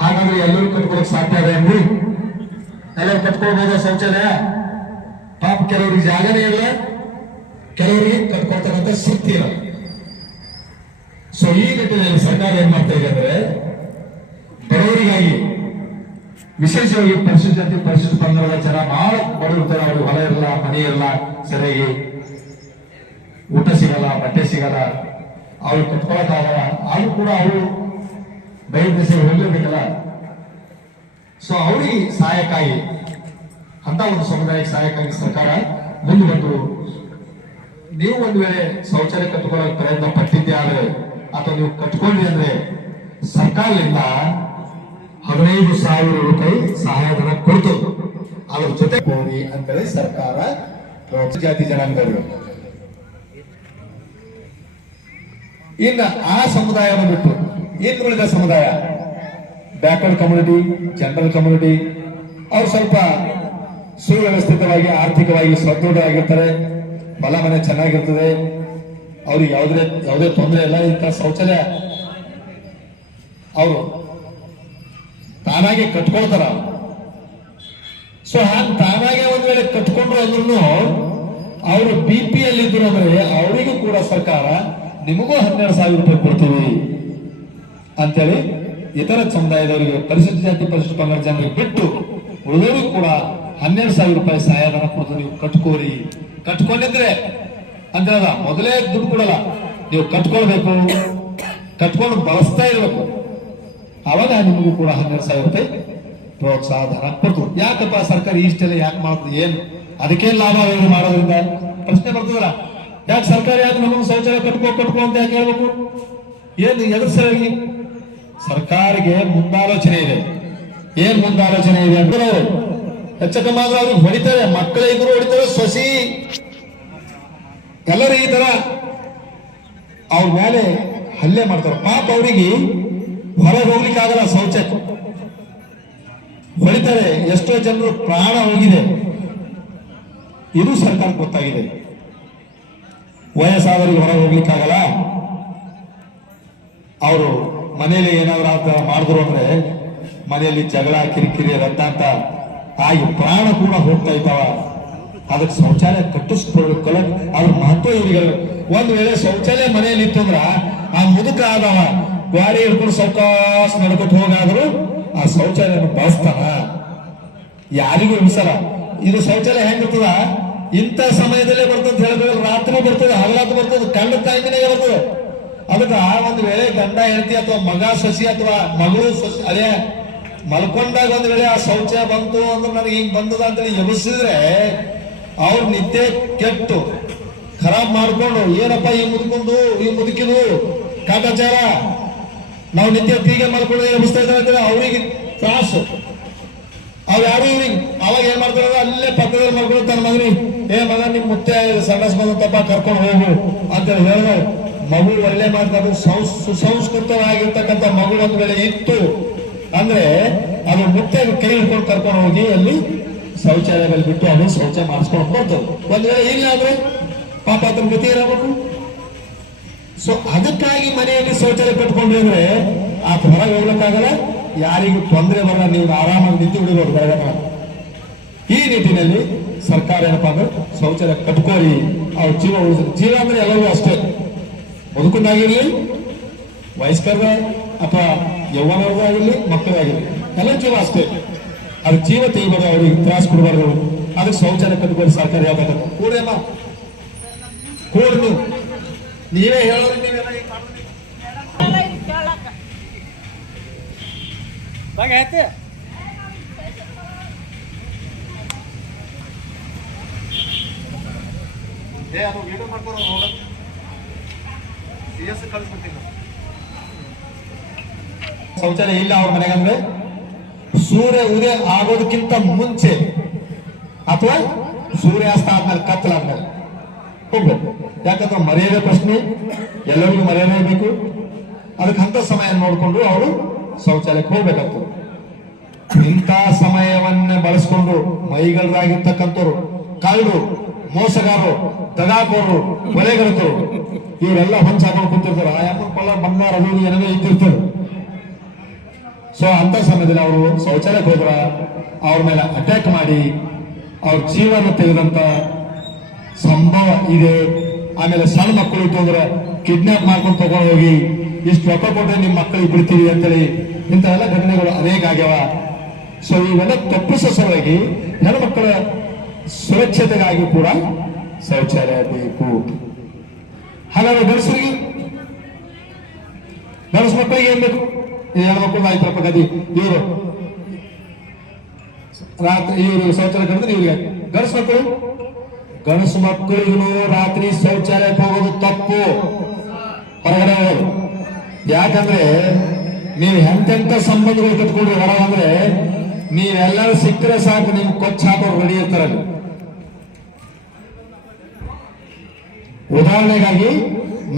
ಹಾಗಾದ್ರೆ ಎಲ್ಲರೂ ಕಟ್ಕೊಳಕ್ ಸಾಧ್ಯ ಇದೆ ಏನ್ರಿ? ಎಲ್ಲರೂ ಕಟ್ಕೊಳ್ಬೋದ ಶೌಚಾಲಯ? ಪಾಪ ಕೆಲವರಿಗೆ ಜಾಗನೇ ಇಲ್ಲ, ಕೆಲವರಿಗೆ ಕಟ್ಕೊಳ್ತಕ್ಕಂಥ ಶಕ್ತಿ ಇಲ್ಲ. ಸೊ ಈ ನಿಟ್ಟಿನಲ್ಲಿ ಸರ್ಕಾರ ಏನ್ ಮಾಡ್ತಾ ಇದೆ ಅಂದ್ರೆ ಬಡವರಿಗಾಗಿ, ವಿಶೇಷವಾಗಿ ಪರಿಶಿಷ್ಟ ಜಾತಿ ಪರಿಶಿಷ್ಟ ಪಂಗಡದ ಜನ ಬಹಳ ಬಡವಿರ್ತಾರೆ. ಅವ್ರಿಗೆ ಹೊಲ ಇರಲ್ಲ, ಮನೆ ಇರಲ್ಲ, ಸರಿಯಾಗಿ ಊಟ ಸಿಗಲ್ಲ, ಬಟ್ಟೆ ಸಿಗಲ್ಲ, ಅವ್ರು ಕಟ್ಕೊಳಕ್ಕಾಗಲ್ಲ. ಆದ್ರೂ ಕೂಡ ಅವರು ಬಯಲು ದೇಶಕ್ಕೆ ಹೋಗಿರ್ಬೇಕಲ್ಲ. ಸೊ ಅವ್ರಿಗೆ ಸಹಾಯಕ್ಕಾಗಿ, ಅಂತ ಒಂದು ಸಮುದಾಯಕ್ಕೆ ಸಹಾಯಕ್ಕಾಗಿ ಸರ್ಕಾರ ಮುಂದೆ ಬಂದು, ನೀವು ಒಂದು ವೇಳೆ ಶೌಚಾಲಯ ಕಟ್ಕೊಳ್ಳೋ ಪ್ರಯತ್ನ ಪಟ್ಟಿದ್ದೆ ಆದ್ರೆ ಅಥವಾ ನೀವು ಕಟ್ಕೊಂಡ್ರಿ ಅಂದ್ರೆ ಸರ್ಕಾರದಿಂದ 15,000 ರೂಪಾಯಿ ಸಹಾಯಧನ ಕೊಡ್ತು. ಅದ್ರ ಜೊತೆ ಕೋರಿ ಅಂತೇಳಿ ಸರ್ಕಾರ ಜಾತಿ ಜನಾಂಗಗಳು. ಇನ್ನು ಆ ಸಮುದಾಯವನ್ನು ಬಿಟ್ಟು ಇನ್ನು ಉಳಿದ ಸಮುದಾಯ, ಬ್ಯಾಕ್ವರ್ಡ್ ಕಮ್ಯುನಿಟಿ, ಜನರಲ್ ಕಮ್ಯುನಿಟಿ, ಅವ್ರು ಸ್ವಲ್ಪ ಸುವ್ಯವಸ್ಥಿತವಾಗಿ ಆರ್ಥಿಕವಾಗಿ ಸದೃಢರಾಗಿರ್ತಾರೆ, ಹೊಲ ಮನೆ ಚೆನ್ನಾಗಿರ್ತದೆ, ಅವ್ರಿಗೆ ಯಾವುದೇ ತೊಂದರೆ ಇಲ್ಲ. ಇಂಥ ಶೌಚಾಲಯ ಅವರು ತಾನಾಗೆ ಕಟ್ಕೊಳ್ತಾರ. ಸೊ ಹಾಗೆ ತಾನಾಗೆ ಒಂದ್ ವೇಳೆ ಕಟ್ಕೊಂಡ್ರು ಅಂದ್ರೂ ಅವರು BP ಅಲ್ಲಿ ಇದ್ರು ಅಂದ್ರೆ ಅವರಿಗೂ ಕೂಡ ಸರ್ಕಾರ ನಿಮಗೂ 12,000 ರೂಪಾಯಿ ಕೊಡ್ತೀವಿ ಅಂತೇಳಿ ಇತರ ಸಮುದಾಯದವರಿಗೆ, ಪರಿಶಿಷ್ಟ ಜಾತಿ ಪರಿಶಿಷ್ಟ ಪಂಗಡ ಜನರಿಗೆ ಬಿಟ್ಟು ಉಳಿದವರಿಗೂ ಕೂಡ 12,000 ರೂಪಾಯಿ ಸಹಾಯಧನ ಕೊಡ್ತೀವಿ. ನೀವು ಕಟ್ಕೋರಿ, ಕಟ್ಕೊಂಡಿದ್ರೆ ಅಂತಲ್ಲ, ಮೊದಲೇ ದುಡ್ಡು ಕೊಡಲ್ಲ, ನೀವು ಕಟ್ಕೊಳ್ಬೇಕು, ಕಟ್ಕೊಂಡು ಬಳಸ್ತಾ ಇರ್ಬೇಕು. ಅವಾಗ ನಿಮಗೂ ಕೂಡ 12,000 ರೂಪಾಯಿ ಪ್ರೋತ್ಸಾಹ ಧನ ಕೊಡ್ತು. ಯಾಕಪ್ಪ ಸರ್ಕಾರ ಇಷ್ಟೆಲ್ಲ ಯಾಕೆ ಮಾಡ್ತದೆ, ಏನ್ ಅದಕ್ಕೇನ್ ಲಾಭ ಮಾಡೋದ್ರಿಂದ ಪ್ರಶ್ನೆ ಬರ್ತದಲ್ಲ. ಯಾಕೆ ಸರ್ಕಾರ ಯಾಕೆ ನಮಗೆ ಶೌಚಾಲಯ ಕಟ್ಕೋ ಅಂತ ಯಾಕೆ ಹೇಳ್ಬೇಕು? ಏನು ಎದುರು ಸರಿಯಾಗಿ ಸರ್ಕಾರಿಗೆ ಮುಂದಾಲೋಚನೆ ಇದೆ. ಏನ್ ಮುಂದಾಲೋಚನೆ ಇದೆ ಅಂದ್ರೆ ಹೆಚ್ಚಕಮ್ಮ ಅವ್ರಿಗೆ ಹೊಡಿತಾರೆ, ಮಕ್ಕಳ ಇದ್ರು ಹೊಡಿತಾರೆ, ಸೊಸಿ ಎಲ್ಲರೂ ಈ ತರ ಅವ್ರ ಮೇಲೆ ಹಲ್ಲೆ ಮಾಡ್ತಾರೆ. ಪಾಪ ಅವರಿಗೆ ಹೊರಗೆ ಹೋಗ್ಲಿಕ್ಕೆ ಆಗಲ್ಲ, ಶೌಚಕ್ಕೆ ಹೊಡಿತಾರೆ. ಎಷ್ಟೋ ಜನರು ಪ್ರಾಣ ಹೋಗಿದೆ, ಇದು ಸರ್ಕಾರಕ್ಕೆ ಗೊತ್ತಾಗಿದೆ. ವಯಸ್ಸಾದವರಿಗೆ ಹೊರಗೆ ಹೋಗ್ಲಿಕ್ಕೆ ಆಗಲ್ಲ, ಅವರು ಮನೆಯಲ್ಲಿ ಏನಾದ್ರೂ ಮಾಡಿದ್ರು ಅಂದ್ರೆ ಮನೆಯಲ್ಲಿ ಜಗಳ, ಕಿರಿಕಿರಿ, ರದ್ದಾಂತ ಆಗಿ ಪ್ರಾಣ ಕೂಡ ಹೋಗ್ತಾ ಇದ್ದಾವ. ಅದಕ್ಕೆ ಶೌಚಾಲಯ ಕಟ್ಟಿಸ್ಕೊಳ್ಬೇಕಲ್ಲ, ಅದ್ರ ಮಹತ್ವ ಇವರಿಗೆ. ಒಂದ್ ವೇಳೆ ಶೌಚಾಲಯ ಮನೆಯಲ್ಲಿ ಇತ್ತಂದ್ರ ಆ ಮುದುಕ ಆದವ ಗಾಡಿ ಹಿಡ್ಕೊಂಡು ಸೌಕಾಸ್ ನಡ್ಕೊಟ್ಟು ಹೋಗಾದ್ರು ಆ ಶೌಚಾಲಯ ಬಳಸ್ತಾನ, ಯಾರಿಗೂ ಹಿಂಸಲ್ಲ. ಇದು ಶೌಚಾಲಯ ಹೆಂಗಿರ್ತದ, ಇಂಥ ಸಮಯದಲ್ಲೇ ಬರ್ತದೆ ಹೇಳಿದ್ರೆ, ರಾತ್ರಿ ಬರ್ತದೆ, ಹಗಲಾತು ಬರ್ತದೆ, ಕಂಡ ಟೈಮಿನಾಗೆ ಬರ್ತದೆ. ಅದಕ್ಕೆ ಒಂದ್ ವೇಳೆ ಗಂಡ ಹೆಂಡತಿ ಅಥವಾ ಮಗ ಸಸಿ ಅಥವಾ ಮಗಳು ಸಸಿ ಅದೇ ಮಲ್ಕೊಂಡಾಗ ಒಂದ್ ವೇಳೆ ಆ ಶೌಚಾಲಯ ಬಂತು ಅಂದ್ರೆ ನನಗೆ ಹಿಂಗ್ ಬಂದದ ಅಂತೇಳಿ ಎಬ್ಬಿಸಿದ್ರೆ ಅವ್ರ ನಿದ್ದೆ ಕೆಟ್ಟು ಖರಾಬ್ ಮಾಡ್ಕೊಂಡು, ಏನಪ್ಪ ಈ ಮುದುಕೊಂಡು ಈ ಮುದುಕಿದು ಕಾಟಾಚಾರ, ನಾವು ನಿತ್ಯ ತೀಗೆ ಮಾಡ್ಕೊಂಡು ಎಬ್ಬಿಸ್ತಾ ಇದ್ದಾರೆ ಅವ್ರಿಗೆ ತ್ರಾಸು. ಅವ್ ಯಾರು ಇವ್ರಿಗೆ ಅವಾಗ ಏನ್ ಮಾಡ್ತಾರ, ಅಲ್ಲೇ ಪಕ್ಕದಲ್ಲಿ ಮಾಡ್ಕೊಂಡು ತನ್ನ ಮಗನಿಗೆ ಮಗ ನಿಮ್ ಮುತ್ತೆ ಸಂಡಸ್ ಬಂದಪ್ಪ ಕರ್ಕೊಂಡು ಹೋಗು ಅಂತೇಳಿ ಹೇಳಿದ್ರೆ ಮಗು ಒಳ್ಳೆ ಮಾಡ್ತಾರೆ. ಸುಸಂಸ್ಕೃತವಾಗಿರ್ತಕ್ಕಂಥ ಮಗು ಒಂದ್ ವೇಳೆ ಇತ್ತು ಅಂದ್ರೆ ಅದು ಮುತ್ತೆ ಕೈ ಹಿಡ್ಕೊಂಡು ಕರ್ಕೊಂಡು ಹೋಗಿ ಅಲ್ಲಿ ಶೌಚಾಲಯದಲ್ಲಿ ಬಿಟ್ಟು ಅದು ಶೌಚ ಮಾಡಿಸ್ಕೊಂಡು ಬರ್ತದೆ. ಒಂದ್ ವೇಳೆ ಇಲ್ಲ ಅಂದ್ರೆ ಪಾಪ ಅದ್ರ ಗತಿ ಏನಾಗಬೇಕು. ಸೊ ಅದಕ್ಕಾಗಿ ಮನೆಯಲ್ಲಿ ಶೌಚಾಲಯ ಕಟ್ಕೊಂಡ್ರಿ ಅಂದ್ರೆ ಆ ಹೊರಗೆ ಹೋಗ್ಲಿಕ್ಕಾಗಲ್ಲ, ಯಾರಿಗೂ ತೊಂದರೆ ಬರಲ್ಲ, ನೀವು ಆರಾಮಾಗಿ ನಿಂತು ಬಿಡಬಹುದು ಬೆಳಗಾಗ. ಈ ನಿಟ್ಟಿನಲ್ಲಿ ಸರ್ಕಾರ ಏನಪ್ಪಾ ಅಂದ್ರೆ ಶೌಚಾಲಯ ಕಟ್ಕೋರಿ, ಅವ್ರ ಜೀವ ಉಳಿದ್ರೆ. ಜೀವ ಅಂದ್ರೆ ಎಲ್ಲರೂ ಅಷ್ಟೇ, ಬದುಕುಂದಾಗಿರ್ಲಿ, ವಯಸ್ಕರ ಅಥವಾ ಯೌವನವ್ರದಾಗಿರ್ಲಿ, ಮಕ್ಕಳಾಗಿರ್ಲಿ, ಎಲ್ಲ ಜೀವ ಅಷ್ಟೇ. ಅದ್ರ ಜೀವ ತೆಗಿಬಾರ್ದು, ಅವ್ರಿಗೆ ತ್ರಾಸ ಕೊಡಬಾರ್ದು. ಅದಕ್ಕೆ ಶೌಚಾಲಯ ಕಟ್ಕೋರಿ ಸರ್ಕಾರ ಯಾವ್ದಾದ್ರು ಕೂಡಮ್ಮ ಕೂಡ್ ನೀವೇ ಹೇಳೋರಿ. ನೀವೆಲ್ಲ ಶೌಚಾಲಯ ಇಲ್ಲ ಅವ್ರ ಮನೆಗಂದ್ರೆ ಸೂರ್ಯ ಉದಯ ಆಗೋದಕ್ಕಿಂತ ಮುಂಚೆ ಅಥವಾ ಸೂರ್ಯಾಸ್ತ ಆದ್ಮೇಲೆ, ಕತ್ತಲಾದ್ಮೇಲೆ ಹೋಗ್ಬೇಕು. ಯಾಕಂದ್ರೆ ಮರ್ಯಾದೆ ಪ್ರಶ್ನೆ, ಎಲ್ಲರಿಗೂ ಮರ್ಯಾದೆ ಬೇಕು. ಅದಕ್ಕೆ ಅಂತ ಸಮಯ ನೋಡ್ಕೊಂಡು ಅವರು ಶೌಚಾಲಯಕ್ಕೆ ಹೋಗ್ಬೇಕಾಗ್ತದೆ. ಇಂಥ ಸಮಯವನ್ನೇ ಬಳಸ್ಕೊಂಡು ಮೈಗಳಾಗಿರ್ತಕ್ಕಂಥವ್ರು, ಕಳ್ಳರು, ಮೋಸಗಾರರು, ದಗಾಕೋರು, ಕೊಲೆಗಡಕರು ಇವರೆಲ್ಲ ಹೊಂಚ್ ಹಾಕೊಂಡು ಕುಂತಿರ್ತಾರೆ. ಆ ಅಮ್ಮನ ಪಲ್ಲ ಬಂಗಾರ ಅದು ಏನೋ ಇದ್ದಿರ್ತಾರೆ. ಸೊ ಅಂತ ಸಮಯದಲ್ಲಿ ಅವರು ಶೌಚಾಲಯಕ್ಕೆ ಹೋದ್ರ ಅವ್ರ ಮೇಲೆ ಅಟ್ಯಾಕ್ ಮಾಡಿ ಅವ್ರ ಜೀವನ ತೆಗೆದಂತ ಸಂಭವ ಇದೆ. ಆಮೇಲೆ ಸಣ್ಣ ಮಕ್ಕಳು ಇತ್ತು ಅಂದ್ರೆ ಕಿಡ್ನಾಪ್ ಮಾಡ್ಕೊಂಡು ತಗೊಂಡು ಹೋಗಿ ಇಷ್ಟು ರೊಕ್ಕ ಕೊಟ್ಟರೆ ನಿಮ್ಮ ಮಕ್ಕಳಿಗೆ ಬಿಡ್ತೀವಿ ಅಂತೇಳಿ ಇಂಥ ಎಲ್ಲ ಘಟನೆಗಳು ಅನೇಕ ಆಗ್ಯಾವ. ಸೊ ಇವೆಲ್ಲ ತಪ್ಪಿಸೋ ಸಲುವಾಗಿ ಹೆಣ್ಮಕ್ಕಳ ಸುರಕ್ಷತೆಗಾಗಿ ಕೂಡ ಶೌಚಾಲಯ ಬೇಕು. ಹಾಗಾದ್ರೆ ಗಂಡಸರಿಗೆ ಗಂಡಸ ಮಕ್ಕಳಿಗೆ ಏನ್ ಬೇಕು? ಈ ಹೆಣ್ಮಕ್ಳು ಆಯ್ತು ಪಕ್ಕದಿ ಇವರು ರಾತ್ರಿ ಇವರು ಶೌಚಾಲಯ ಕರೆದ್ರೆ ಇವ್ರಿಗೆ ಗಂಡಸು ಮಕ್ಕಳಿಗೂ ರಾತ್ರಿ ಶೌಚಾಲಯಕ್ಕೆ ಹೋಗೋದು ತಪ್ಪು, ಹೊರಗಡೆ ಹೋಗೋದು. ಯಾಕಂದ್ರೆ ನೀವು ಎಂತೆಂತ ಸಂಬಂಧಗಳು ಕಟ್ಕೊಂಡ್ರಿ ಹೊರ ಅಂದ್ರೆ ನೀವೆಲ್ಲರೂ ಸಿಕ್ಕರೆ ಸಾಕು, ನಿಮ್ ಕೊಚ್ಚ ಹಾಕೋರು ರೆಡಿ ಇರ್ತಾರಲ್ಲಿ. ಉದಾಹರಣೆಗಾಗಿ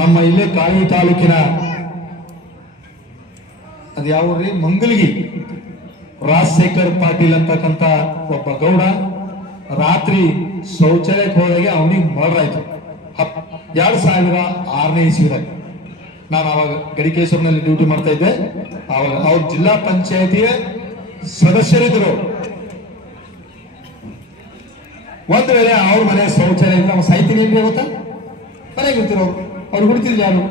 ನಮ್ಮ ಇಲ್ಲೇ ಕಾಳಿ ತಾಲೂಕಿನ ಅದು ಯಾವ್ರಿ ಮಂಗಲ್ಗಿ ರಾಜಶೇಖರ್ ಪಾಟೀಲ್ ಅಂತಕ್ಕಂತ ಒಬ್ಬ ಗೌಡ ರಾತ್ರಿ ಶೌಚಾಲಯಕ್ಕೆ ಹೋದಾಗ ಅವನಿಗೆ ಮರ್ಡರ್ ಆಯ್ತು 2006ನೇ ಇಸ್ವಿದಾಗ. ನಾನು ಅವಾಗ ಗಡಿಕೇಶ್ವರನಲ್ಲಿ ಡ್ಯೂಟಿ ಮಾಡ್ತಾ ಇದ್ದೆ. ಅವಾಗ ಅವ್ರ ಜಿಲ್ಲಾ ಪಂಚಾಯತಿಯ ಸದಸ್ಯರಿದ್ರು. ಒಂದ್ ವೇಳೆ ಅವ್ರ ಮನೆ ಶೌಚಾಲಯ ಇದ್ರೆ ಅವ್ನು ಸಾಯ್ತೀನಿ ಏನ್ರಿ ಗೊತ್ತಾ? ಮನೆಗಿರ್ತಿರೋ ಅವ್ರು ಹುಡ್ತಿದ್ರು ಯಾರು?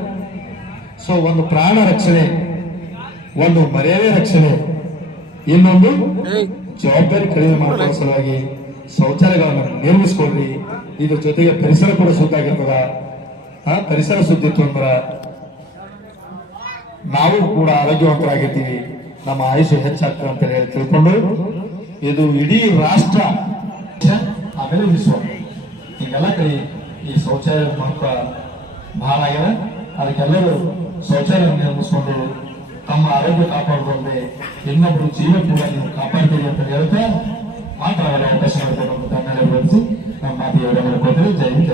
ಸೊ ಒಂದು ಪ್ರಾಣ ರಕ್ಷಣೆ, ಒಂದು ಮರ್ಯಾದೆ ರಕ್ಷಣೆ, ಇನ್ನೊಂದು ಜವಾಬ್ದಾರಿ ಕಡಿಮೆ ಮಾಡುವ ಸಲುವಾಗಿ ಶೌಚಾಲಯಗಳನ್ನು ನಿರ್ಮಿಸ್ಕೊಳ್ರಿ. ಇದ್ರ ಜೊತೆಗೆ ಪರಿಸರ ಕೂಡ ಶುದ್ಧ ಆಗಿರ್ತದ. ಪರಿಸರ ಶುದ್ಧ ಇತ್ತು ಅಂದ್ರ ನಾವು ಕೂಡ ಆರೋಗ್ಯವಂತರಾಗಿರ್ತೀವಿ, ನಮ್ಮ ಆಯುಷ್ಯ ಹೆಚ್ಚಾಗ್ತದೆ ಅಂತ ಹೇಳಿ ತಿಳ್ಕೊಂಡು ಇದು ಇಡೀ ರಾಷ್ಟ್ರ ಆಮೇಲೆ ವಿಶ್ವ ಈಗೆಲ್ಲ ಕಡೆ ಈ ಶೌಚಾಲಯ ಮಹತ್ವ ಬಹಳ ಆಗ್ಯದ. ಅದಕ್ಕೆಲ್ಲರೂ ಶೌಚಾಲಯ ನಿರ್ಮಿಸ್ಕೊಂಡು ತಮ್ಮ ಆರೋಗ್ಯ ಕಾಪಾಡುವಂತೆ ಇನ್ನೊಬ್ಬರು ಜೀವ ಕೂಡ ನೀವು ಕಾಪಾಡ್ತೀರಿ ಅಂತ ಹೇಳ್ತಾ ಮಾತ್ರ ಅವರ ಅವಕಾಶ ಧನ್ಯವಾದ. ನಮ್ಮ ಮಾತಿಗೆ ಜೈ ಹಿಂದ್.